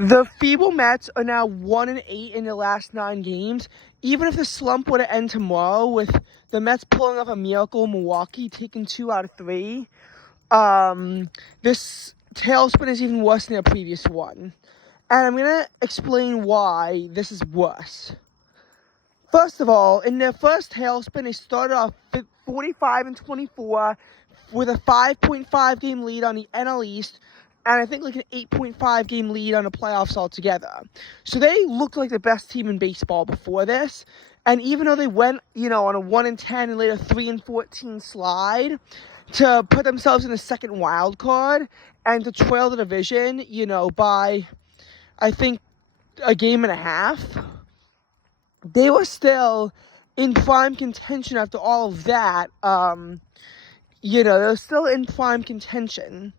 The feeble Mets are now 1-8 in their last 9 games. Even if the slump were to end tomorrow with the Mets pulling off a miracle in Milwaukee, taking 2 out of 3, this tailspin is even worse than the previous one. And I'm going to explain why this is worse. First of all, in their first tailspin, they started off 45-24 with a 5.5 game lead on the NL East, and I think like an 8.5 game lead on the playoffs altogether. So they looked like the best team in baseball before this. And even though they went, on a 1-10 and later 3-14 slide to put themselves in the second wild card and to trail the division, by I think a game and a half, they were still in prime contention after all of that. They were still in prime contention.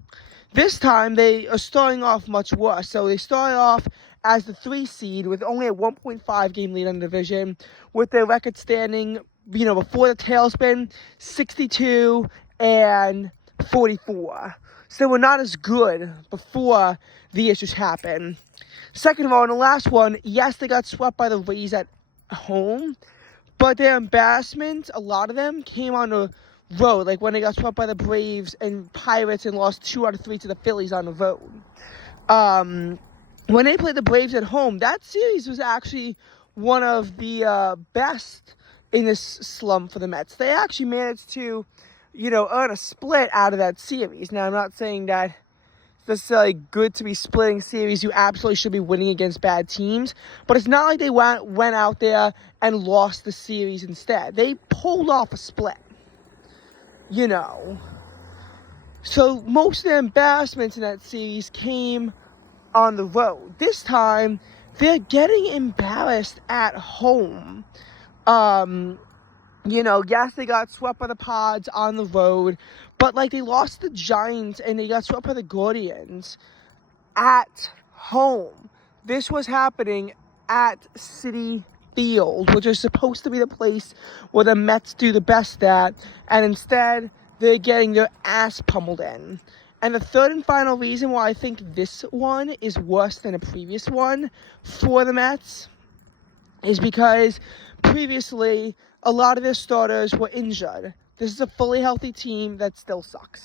This time, they are starting off much worse. So they started off as the 3 seed with only a 1.5 game lead on the division, with their record standing, before the tailspin, 62 and 44. So we're not as good before the issues happen. Second of all, in the last one, yes, they got swept by the Rays at home, but their embarrassment, a lot of them, came on the road, like when they got swept by the Braves and Pirates and lost 2 out of 3 to the Phillies on the road. When they played the Braves at home, that series was actually one of the best in this slump for the Mets. They actually managed to, earn a split out of that series. Now, I'm not saying that it's necessarily good to be splitting series. You absolutely should be winning against bad teams. But it's not like they went out there and lost the series instead. They pulled off a split. So most of the embarrassments in that series came on the road. This time, they're getting embarrassed at home. Yes, they got swept by the Pods on the road, but they lost the Giants and they got swept by the Guardians at home. This was happening at Citi Field, which is supposed to be the place where the Mets do the best at, and instead they're getting their ass pummeled in. And the third and final reason why I think this one is worse than a previous one for the Mets is because previously a lot of their starters were injured. This is a fully healthy team that still sucks.